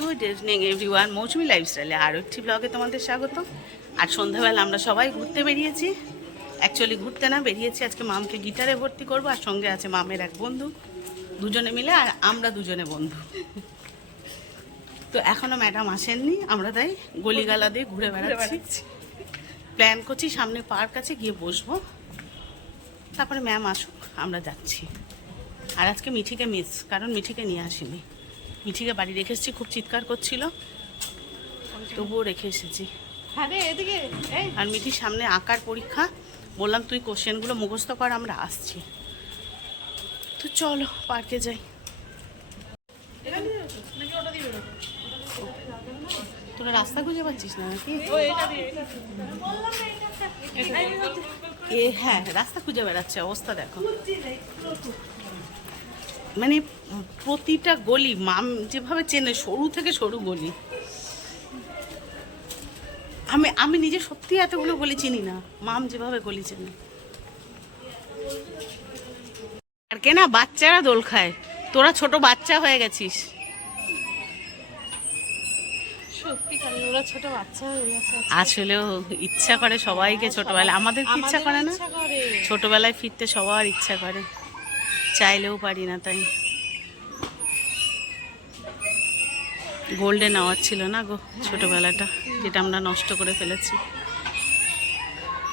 Good evening everyone মৌসুমি লাইফস্টাইলে আরও একটি ব্লগে তোমাদের স্বাগত আর সন্ধ্যাবেলা আমরা সবাই ঘুরতে বেরিয়েছি। অ্যাকচুয়ালি ঘুরতে না বেরিয়েছি। আজকে মামকে গিটারে ভর্তি করব আর সঙ্গে আছে মামের এক বন্ধু। দুজনে মিলে আর আমরা দুজনে বন্ধু। তো এখনও ম্যাডাম আসেননি আমরা তাই গলিগালা দিয়ে ঘুরে বেড়াচ্ছি। প্ল্যান করছি সামনে পার্ক আছে গিয়ে বসবো। তারপরে ম্যাম আসুক আমরা যাচ্ছি। আর আজকে মিঠিকে মিস কারণ মিঠিকে নিয়ে আসিনি। মিঠিকে বাড়ি রেখে এসেছি খুব চিৎকার করছিল। তবুও রেখে এসেছি। হ্যাঁ আর মিঠির সামনে আঁকার পরীক্ষা। বললাম তুই কোশ্চেনগুলো মুখস্থ কর আমরা আসছি। তো চলো পার্কে যাই? তোরা রাস্তা খুঁজে পাচ্ছিস না নাকি? এ হ্যাঁ রাস্তা খুঁজে বেড়াচ্ছে অবস্থা দেখো। মানে প্রতিটা গলি মাম যেভাবে চেনে সরু থেকে সরু গলি। আমি আমি নিজে সত্যি এতগুলো গলি চিনি না। মাম যেভাবে গলি চেনে। আর কে না বাচ্চারা দোল খায়। তোরা ছোট বাচ্চা হয়ে গেছিস। হয়ে আসলেও ইচ্ছা করে সবাইকে ছোটবেলায়। আমাদের ইচ্ছা করে না? ছোটবেলায় ফিরতে সবার ইচ্ছা করে। চাইলেও পারি না, তাই। গোল্ডেন আওয়ার ছিল না গো ছোটবেলাটা, যেটা আমরা নষ্ট করে ফেলেছি।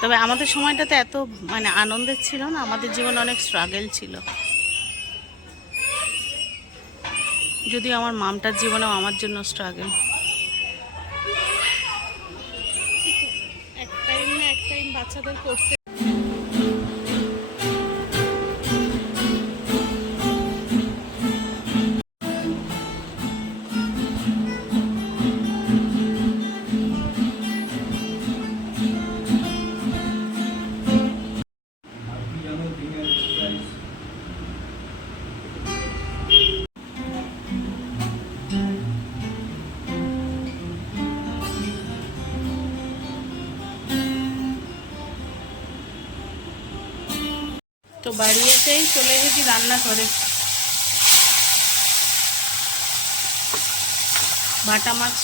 তবে আমাদের সময়টাতে এত মানে আনন্দের ছিল না, আমাদের জীবনে অনেক স্ট্রাগেল ছিল। যদিও আমার মামটার জীবনেও আমার জন্য স্ট্রাগেল বাচ্চাদের করতে তো বাড়ি এসেই চলে গেছি রান্না করে বাটা মাছ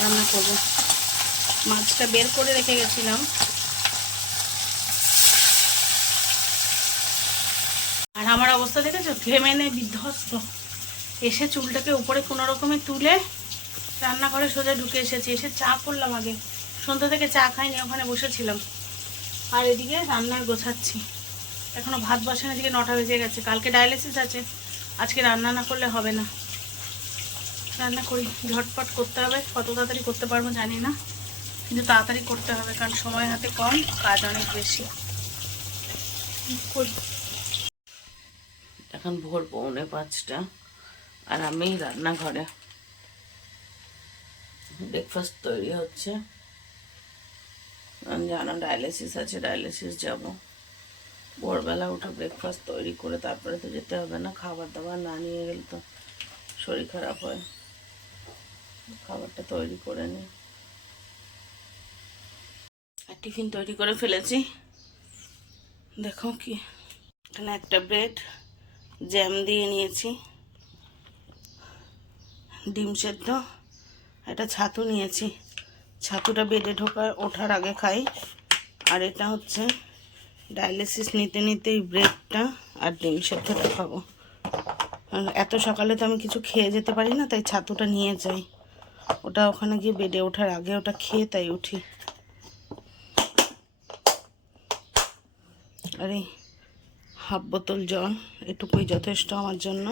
রান্না করব। মাছটা বের করে রেখে গেছিলাম। আর আমার অবস্থা দেখেছ? ঘেমে নে, বিধ্বস্ত। এসে চুলটাকে উপরে কোনো রকমে তুলে রান্নাঘরে সোজা ঢুকে এসেছি। এসে চা করলাম আগে। সন্ধ্যা থেকে চা খাইনি, ওখানে বসেছিলাম। আর এদিকে রান্নার গোছাচ্ছি। এখনও ভাত বসানোর দিকে নটা বেজে গেছে। কালকে ডায়ালিসিস আছে। আজকে রান্না না করলে হবে না। রান্না করি, ঝটপট করতে হবে। কত তাড়াতাড়ি করতে পারব জানি না। কিন্তু তাড়াতাড়ি করতে হবে, কারণ সময় হাতে কম, কাজ অনেক বেশি। এখন ভোর পৌনে পাঁচটা, আর আমি রান্নাঘরে। ব্রেকফাস্ট তৈরি হচ্ছে। জানো ডায়ালিসিস আছে ডায়ালিসিস যাব। ভোরবেলা উঠে ব্রেকফাস্ট তৈরি করে তারপরে তো যেতে হবে না খাবার দাবার না নিয়ে গেলে তো শরীর খারাপ হয়। খাবারটা তৈরি করে নিই আর টিফিন তৈরি করে ফেলেছি। দেখো কি, এখানে একটা ব্রেড, জ্যাম দিয়ে নিয়েছি। ডিম সেদ্ধ, একটা ছাতু নিয়েছি। ছাতুটা বেডে ঢোকা ওঠার আগে খাই। আর এটা হচ্ছে ডায়ালিসিস নিতে নিতে এই ব্রেডটা আর ডিম সেদ্ধটা খাব এত সকালে তো আমি কিছু খেয়ে যেতে পারি না, তাই ছাতুটা নিয়ে যাই। ওটা ওখানে গিয়ে বেডে ওঠার আগে ওটা খেয়ে তাই উঠি। আরে হাফ বোতল জল, এটুকুই যথেষ্ট আমার জন্য।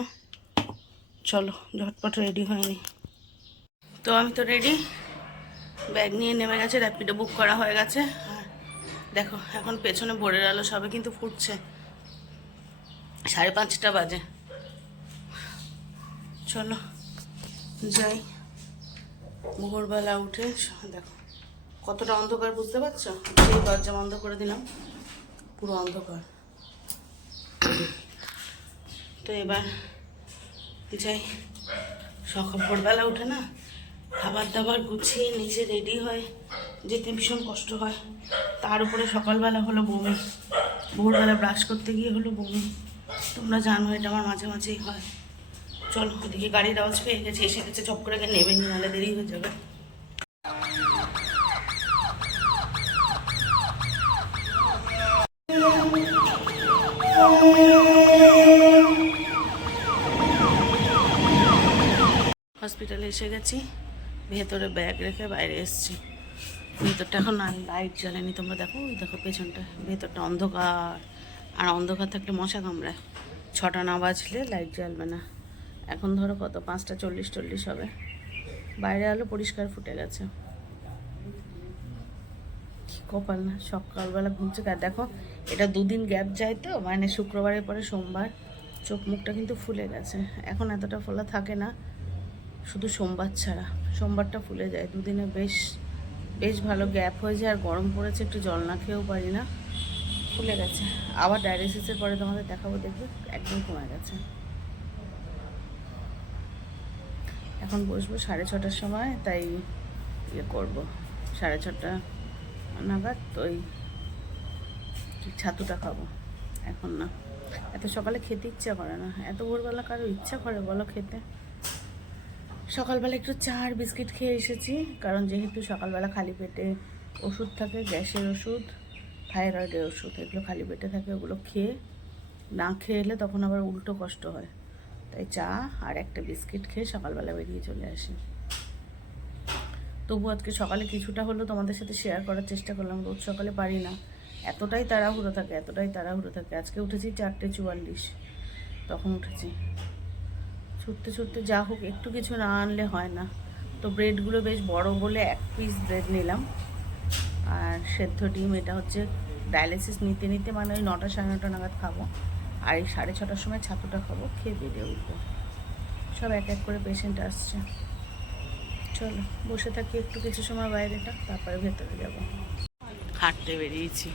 চলো, ঝটপট রেডি হয়নি তো আমি তো রেডি। ব্যাগ নিয়ে নেমে গেছে, র্যাপিডো বুক করা হয়ে গেছে। দেখো, এখন পেছনে ভোরের আলো সবে কিন্তু ফুটছে। সাড়ে পাঁচটা বাজে। চলো, যাই। ভোরবেলা উঠে, দেখো, কতটা অন্ধকার বুঝতে পারছ? সেই দরজা বন্ধ করে দিলাম, পুরো অন্ধকার। তো এবার যাই, সকাল ভোরবেলা উঠে না, খাবার দাবার গুছিয়ে নিজে রেডি হয়ে যেতে ভীষণ কষ্ট হয়। তার উপরে সকালবেলা হলো বমি। ভোরবেলা ব্রাশ করতে গিয়ে হলো বমি। তোমরা জানো এটা আমার মাঝে মাঝেই হয়। চলো, ওদিকে গাড়ির আওয়াজ পেয়ে গেছে। এসে গেছে, চপ করে নেবে নি নাহলে দেরি হয়ে যাবে। হসপিটালে এসে গেছি। ভেতরে ব্যাগ রেখে বাইরে এসেছি। ভেতরটা এখন লাইট জ্বালেনি, তোমরা দেখো, ওই দেখো পেছনটা। ভেতরটা অন্ধকার। আর অন্ধকার থাকলে মশা কামড়ায়। ছটা না বাজলে লাইট জ্বালবে না। এখন ধরো কত, পাঁচটা চল্লিশ চল্লিশ হবে। বাইরে আলো পরিষ্কার ফুটে গেছে। কপাল না, সকালবেলা ঘুমছে আর দেখো, এটা দুদিন গ্যাপ যায় তো মানে শুক্রবারের পরে সোমবার। চোখ মুখটা কিন্তু ফুলে গেছে। এখন এতটা ফোলা থাকে না, শুধু সোমবার ছাড়া। সোমবারটা ফুলে যায়, দুদিনে বেশ বেশ ভালো গ্যাপ হয়ে যায় আর গরম পড়েছে, একটু জল না খেয়েও পারি না। ফুলে গেছে। আবার ডায়ালিসিসের পরে তোমাদের দেখাবো, দেখবে একদম কমে গেছে। এখন বসবো সাড়ে ছটার সময়, তাই ইয়ে করব। সাড়ে ছটা নাগাদ ওই ছাতুটা খাব। এখন না। এত সকালে খেতে ইচ্ছা করে না। এত ভোরবেলা কারও ইচ্ছা করে, বলো খেতে। সকালবেলা একটু চা আর বিস্কিট খেয়ে এসেছি, কারণ যেহেতু সকালবেলা খালি পেটে ওষুধ থাকে, গ্যাসের ওষুধ, থাইরয়েডের ওষুধ, এগুলো খালি পেটে থাকে, ওগুলো খেয়ে না খেয়ে এলে তখন আবার উল্টো কষ্ট হয়। তাই চা আর একটা বিস্কিট খেয়ে সকালবেলা বেরিয়ে চলে আসি। তবু আজকে সকালে কিছুটা হলেও তোমাদের সাথে শেয়ার করার চেষ্টা করলাম, রোজ সকালে পারি না। এতটাই তাড়াহুড়ো থাকে, এতটাই তাড়াহুড়ো থাকে। আজকে উঠেছি চারটে চুয়াল্লিশ, তখন উঠেছি। ছুটতে ছুটতে যা হোক, একটু কিছু না আনলে হয় না। তো ব্রেডগুলো বেশ বড় বলে এক পিস ব্রেড নিলাম। আর সেদ্ধ ডিম, এটা হচ্ছে ডায়ালিসিস নিতে নিতে মানে ওই নটা সাড়ে নটা নাগাদ খাব। আর এই সাড়ে ছটার সময় ছাতুটা খাব, খেয়ে বেরিয়ে উঠবো। সব এক এক করে পেশেন্ট আসছে। চলো, বসে থাকি একটু কিছু সময় বাইরেটা, তারপরে ভেতরে যাব। হাঁটতে বেরিয়েছি।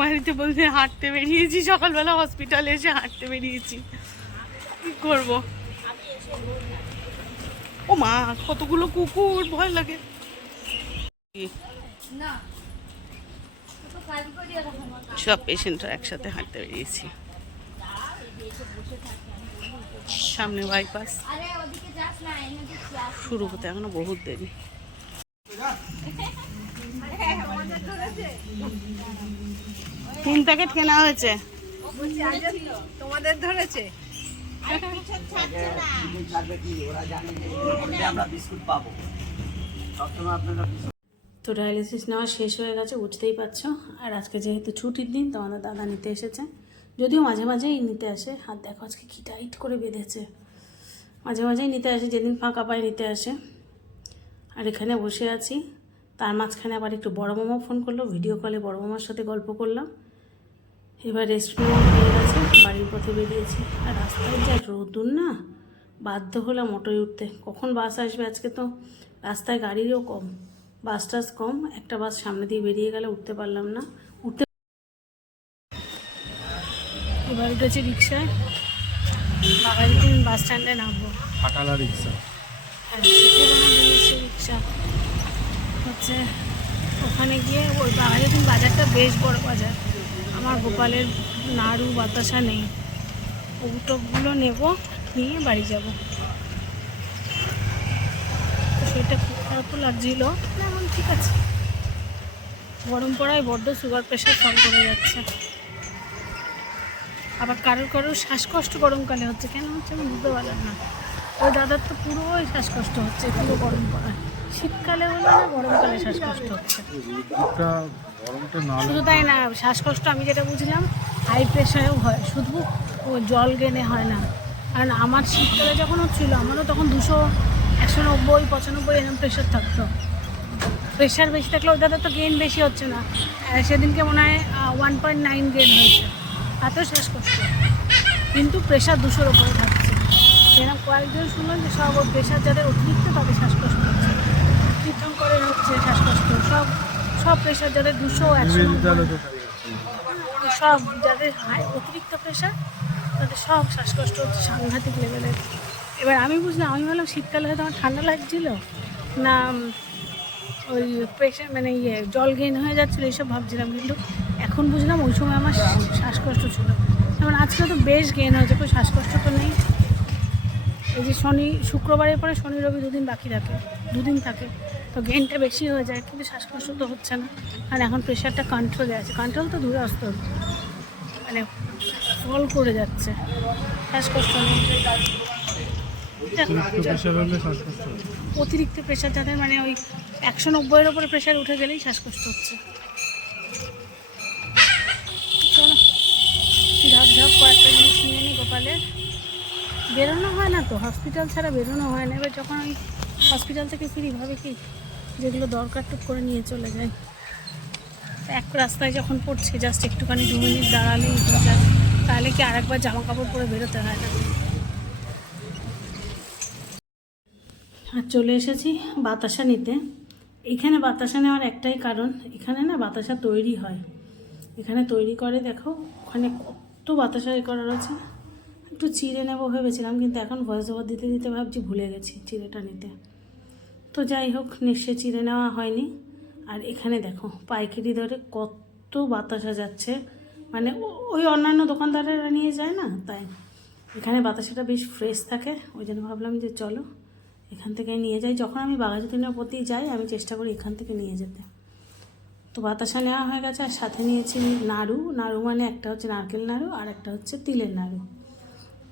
বাড়িতে বলতে হাঁটতে বেরিয়েছি, সকালবেলা হসপিটালে এসে হাঁটতে বেরিয়েছি। কি করব? ও মা কতগুলো কুকুর ভয় লাগে। সব পেশেন্টরা একসাথে হাঁটতে বেরিয়েছি। সামনে বাইপাস শুরু হতে এখনও বহুত দেরি। তিন প্যাকেট কেনা হয়েছে তোমাদের ধরেছে। তো ডায়ালিসিস নেওয়া শেষ হয়ে গেছে, বুঝতেই পারছ। আর আজকে যেহেতু ছুটির দিন তোমাদের দাদা নিতে এসেছে। যদিও মাঝে মাঝেই নিতে আসে। হাত দেখো আজকে কি টাইট করে বেঁধেছে। মাঝে মাঝেই নিতে আসে, যেদিন ফাঁকা পায় নিতে আসে। আর এখানে বসে আছি। তার মাঝখানে আবার একটু বড় মামা ফোন করল ভিডিও কলে বড় মামার সাথে গল্প করলাম। এবার রেস্ট নেওয়া গেছে। বাড়ির পথে বেরিয়েছি। আর রাস্তায় যা রোদুর না বাধ্য হলাম অটোয় উঠতে। কখন বাস আসবে আজকে তো? রাস্তায় গাড়িরও কম বাস টাস কম একটা বাস সামনে দিয়ে বেরিয়ে গেলে উঠতে পারলাম না। উঠতে এবার উঠেছি রিক্সায়। বাঙালি বাস স্ট্যান্ডে নামবো? রিক্সা। হ্যাঁ রিক্সা হচ্ছে ওখানে গিয়ে ওই বাঙালিদিন বাজারটা বেশ বড় বাজার। আমার গোপালের নাড়ু বাতাসা নেই। ওগুলো নেব নিয়ে বাড়ি যাব। সেটা খুব খারাপও লাগছিল। এখন ঠিক আছে। গরম পড়ায় বড্ড সুগার প্রেশার কম করে যাচ্ছে। আবার কারোর কারোর শ্বাসকষ্ট গরমকালে হচ্ছে। কেন হচ্ছে আমি বুঝতে পারলাম না। ওই দাদার তো পুরোই শ্বাসকষ্ট হচ্ছে পুরো গরম পড়ায়। শীতকালে হলো না গরমকালে শ্বাসকষ্ট হচ্ছে। শুধু তাই না শ্বাসকষ্ট আমি যেটা বুঝলাম হাই প্রেশারেও হয়, শুধু ও জল গেনে হয় না। কারণ আমার শীতকালে যখন হচ্ছিল আমারও তখন দুশো, একশো নব্বই, পঁচানব্বই এরকম প্রেশার থাকতো। প্রেশার বেশি থাকলে ওই দাদা তো গেন বেশি হচ্ছে না। সেদিনকে মনে হয় ওয়ান পয়েন্ট নাইন গেন হয়েছে। এত শ্বাসকষ্ট কিন্তু প্রেশার দুশোর ওপরে থাকছে। সেরকম কয়েকজন শুনলাম যে সব প্রেশার যাদের অতিরিক্ত, তাদের শ্বাসকষ্ট হচ্ছে। তীর্থঙ্করের হচ্ছে শ্বাসকষ্ট। সব সব প্রেশার যাদের দুশো, একশো সব যাদের হাই অতিরিক্ত প্রেশার তাদের সব শ্বাসকষ্ট হচ্ছে সাংঘাতিক লেভেলের এবার আমি বুঝলাম, আমি ভাবলাম শীতকালে হয়তো আমার ঠান্ডা লাগছিল, না ওই প্রেশার মানে ইয়ে জল গেন হয়ে যাচ্ছিল, এইসব ভাবছিলাম, কিন্তু এখন বুঝলাম ওই সময় আমার শ্বাসকষ্ট ছিল। যেমন আজকে তো বেশ গেন হয়েছে, কোনো শ্বাসকষ্ট তো নেই। এই যে শনি, শুক্রবারের পরে শনি, রবি দুদিন বাকি থাকে, দুদিন থাকে। তো গেনটা বেশি হয়ে যায় কিন্তু শ্বাসকষ্ট তো হচ্ছে না। আর এখন প্রেশারটা কন্ট্রোলে আছে। কন্ট্রোল তো দূরে আসতে হবে মানে ফল করে যাচ্ছে। শ্বাসকষ্ট। অতিরিক্ত প্রেশার যাদের মানে ওই একশো নব্বইয়ের ওপরে প্রেশার উঠে গেলেই শ্বাসকষ্ট হচ্ছে। ঝপ ঝপ কয়েকটা জিনিস নিয়ে নিই গোপালের। বেরোনো হয় না তো? হসপিটাল ছাড়া বেরোনো হয় না। এবার যখন ওই হসপিটাল থেকে ফিরি ভাবে কি যেগুলো দরকার টুক করে নিয়ে চলে যাই। এক রাস্তায় যখন পড়ছে জাস্ট একটুখানি দু মিনিট দাঁড়ালেই হয়ে যায়। তাহলে কি আরেকবার জামা কাপড় পরে বেরোতে হয় না আর চলে এসেছি বাতাসা নিতে। এখানে বাতাসা নেওয়ার একটাই কারণ, এখানে না বাতাসা তৈরি হয়। এখানে তৈরি করে, দেখো, ওখানে কত বাতাসা এ করা রয়েছে একটু চিড়ে নেব ভেবেছিলাম, কিন্তু এখন ভয়েস ওভার দিতে দিতে ভাবছি ভুলে গেছি চিড়েটা নিতে। তো যাই হোক নিশ্চয়ই চিড়ে নেওয়া হয়নি। আর এখানে দেখো, পাইকারি দরে কত বাতাসা যাচ্ছে মানে ওই অন্যান্য দোকানদারেরা নিয়ে যায় না? তাই। এখানে বাতাসাটা বেশ ফ্রেশ থাকে। ওই জন্য ভাবলাম যে চলো, এখান থেকে নিয়ে যাই। যখন আমি বাঘাযতীনের প্রতি যাই, আমি চেষ্টা করি এখান থেকে নিয়ে যেতে। তো বাতাসা নেওয়া হয়ে গেছে, আর সাথে নিয়েছি নাড়ু। নাড়ু মানে একটা হচ্ছে নারকেল নাড়ু, আর একটা হচ্ছে তিলের নাড়ু।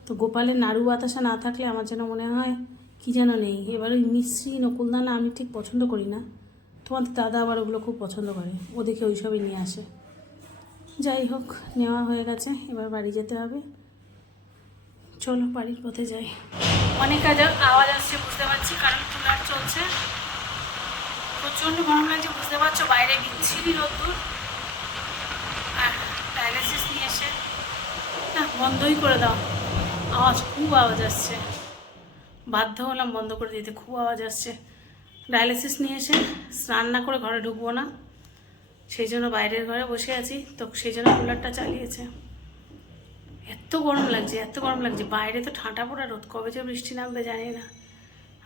তো গোপালের নাড়ু বাতাসা না থাকলে আমার যেন মনে হয় কি যেন নেই? এবার ওই মিশ্রি নকুলদানা আমি ঠিক পছন্দ করি না। তোমাদের দাদা আবার ওগুলো খুব পছন্দ করে। ও দেখে ওইসবই নিয়ে আসে। যাই হোক, নেওয়া হয়ে গেছে। এবার বাড়ি যেতে হবে। চলো, বাড়ির পথে যাই। অনেক কাজ আওয়াজ আসছে, বুঝতে পারছি, কারণ কুলার চলছে। প্রচণ্ড গরম লাগছে, বুঝতে পারছ? বাইরে বিচ্ছিরি রোদ্দুর। আর ডায়ালিসিস নিয়ে এসে, না, বন্ধই করে দাও। আওয়াজ, খুব আওয়াজ আসছে। বাধ্য হলাম বন্ধ করে দিতে। খুব আওয়াজ আসছে। ডায়ালিসিস নিয়ে এসে স্নান না করে ঘরে ঢুকবো না। সেই জন্য বাইরের ঘরে বসে আছি। তো সেই জন্য কুলারটা চালিয়েছে। এত গরম লাগছে, এত গরম লাগছে। বাইরে তো ঠান্ডা পড়া রোদ। কবে যে বৃষ্টি নামবে জানি না।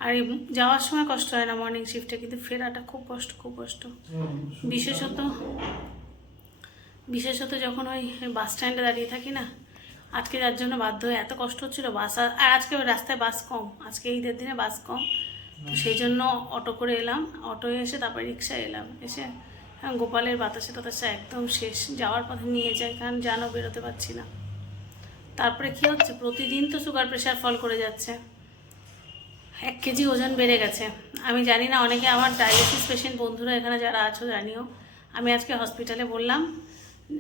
আর যাওয়ার সময় কষ্ট হয় না মর্নিং শিফটে কিন্তু ফেরাটা খুব কষ্ট খুব কষ্ট। বিশেষত বিশেষত যখন ওই বাস স্ট্যান্ডে দাঁড়িয়ে থাকি না আজকে যার জন্য বাধ্য হয়ে এত কষ্ট হচ্ছিল বাস আর আজকে রাস্তায় বাস কম আজকে ঈদের দিনে বাস কম। তো সেই জন্য অটো করে এলাম অটোয় এসে তারপর রিক্সায় এলাম। এসে হ্যাঁ, গোপালের বাতাসে টাতাসে একদম শেষ। যাওয়ার পথে নিয়ে যায় কারণ জানো বেরোতে পারছি না। তারপরে কি হচ্ছে? প্রতিদিন তো সুগার প্রেশার ফল করে যাচ্ছে। এক কেজি ওজন বেড়ে গেছে। আমি জানি না অনেকে আমার ডায়ালিসিস পেশেন্ট বন্ধুরা এখানে যারা আছো জানিও। আমি আজকে হসপিটালে বললাম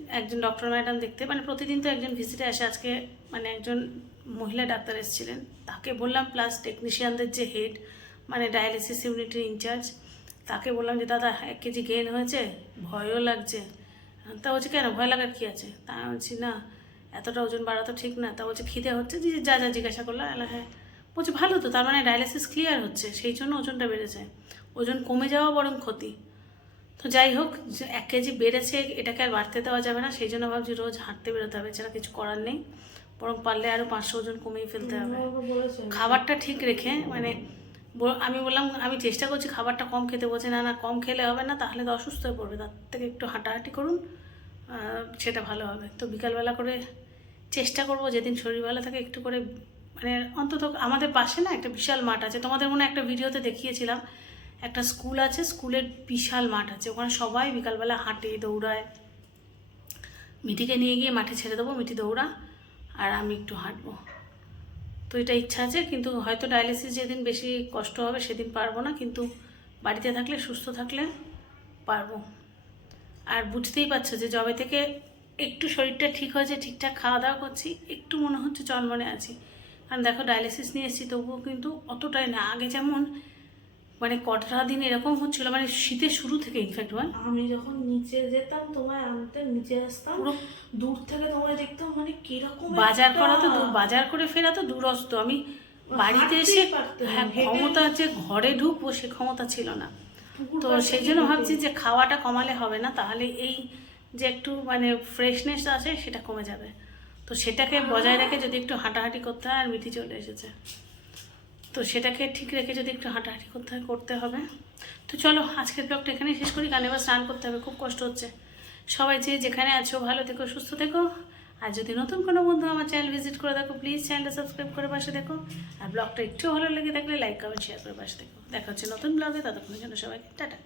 একজন ডক্টর ম্যাডাম দেখতে মানে প্রতিদিন তো একজন ভিজিটে আসে আজকে মানে একজন মহিলা ডাক্তার এসেছিলেন। তাকে বললাম প্লাস টেকনিশিয়ানদের যে হেড মানে ডায়ালিসিস ইউনিটের ইনচার্জ তাকে বললাম যে, দাদা, এক কেজি গেন হয়েছে, ভয়ও লাগছে। তা বলছে, কেন? ভয় লাগার কী আছে? তা বলছি, না, এতটা ওজন বাড়া তো ঠিক না। তা বলছে, খিদে হচ্ছে? যে, যা যা, জিজ্ঞাসা করল। এলা হ্যাঁ। বলছে, ভালো তো, তার মানে ডায়ালিসিস ক্লিয়ার হচ্ছে, সেই জন্য ওজনটা বেড়েছে। ওজন কমে যাওয়া বরং ক্ষতি। তো যাই হোক এক কেজি বেড়েছে এটাকে আর বাড়তে দেওয়া যাবে না। সেই জন্য ভাবছি রোজ হাঁটতে বেরোতে হবে এছাড়া কিছু করার নেই। বরং পারলে আরও পাঁচশো ওজন কমিয়ে ফেলতে হবে। খাবারটা ঠিক রেখে মানে আমি বললাম আমি চেষ্টা করছি খাবারটা কম খেতে। বলছে না না কম খেলে হবে না তাহলে তো অসুস্থ হয়ে পড়বে। তার থেকে একটু হাঁটাহাঁটি করুন সেটা ভালো হবে। তো বিকালবেলা করে চেষ্টা করব যেদিন শরীর ভালো থাকে একটু করে মানে অন্তত আমাদের পাশে না একটা বিশাল মাঠ আছে। তোমাদের মনে একটা ভিডিওতে দেখিয়েছিলাম একটা স্কুল আছে, স্কুলের বিশাল মাঠ আছে। ওখানে সবাই বিকালবেলা হাঁটে, দৌড়ায়। মিটিকে নিয়ে গিয়ে মাঠে ছেড়ে দেবো মিটি দৌড়া, আর আমি একটু হাঁটবো। তো এটা ইচ্ছা আছে, কিন্তু হয়তো ডায়ালিসিস যেদিন বেশি কষ্ট হবে সেদিন পারব না, কিন্তু বাড়িতে থাকলে, সুস্থ থাকলে পারব। আর বুঝতেই পারছ যে জবে থেকে একটু শরীরটা ঠিক হয়েছে, ঠিকঠাক খাওয়া দাওয়া করছি, একটু মনে হচ্ছে চনমনে আছি। কারণ দেখো, ডায়ালিসিস নিয়ে এসেছি, তবুও কিন্তু অতটাই না। আগে যেমন মানে কটা দিন এরকম হচ্ছিল? মানে শীতের শুরু থেকে ইনফ্যাক্ট বল আমি যখন নিচে যেতাম তোমায় আনতে নিচে আসতাম পুরো দূর থেকে তোমায় দেখতাম মানে কীরকম বাজার করা তো বাজার করে ফেরা তো দূরস্থ। আমি বাড়িতে এসে হ্যাঁ ক্ষমতা যে ঘরে ঢুকবো সে ক্ষমতা ছিল না। তো সেই জন্য ভাবছি যে খাওয়াটা কমালে হবে না তাহলে এই যে একটু মানে ফ্রেশনেস আছে সেটা কমে যাবে। তো সেটাকে বজায় রেখে যদি একটু হাঁটাহাঁটি করতে হয় আর মিঠি চলে এসেছে। তো সেটাকে ঠিক রেখে যদি একটু হাঁটাহাঁটি করতে হয়, করতে হবে। তো চলো, আজকের ব্লগটা এখানেই শেষ করি। কারণ এবার স্নান করতে হবে, খুব কষ্ট হচ্ছে। সবাই যে যেখানে আছো, ভালো থেকো, সুস্থ থেকো। আর যদি নতুন কোনো বন্ধু আমার চ্যানেল ভিজিট করে দেখো প্লিজ চ্যানেলটা সাবস্ক্রাইব করে পাশে দেখো। আর ব্লগটা একটু ভালো লেগে থাকলে লাইক কমেন্ট শেয়ার করে পাশে দেখো। দেখা হচ্ছে নতুন ব্লগে ততক্ষণের জন্য সবাইকে, টাটা।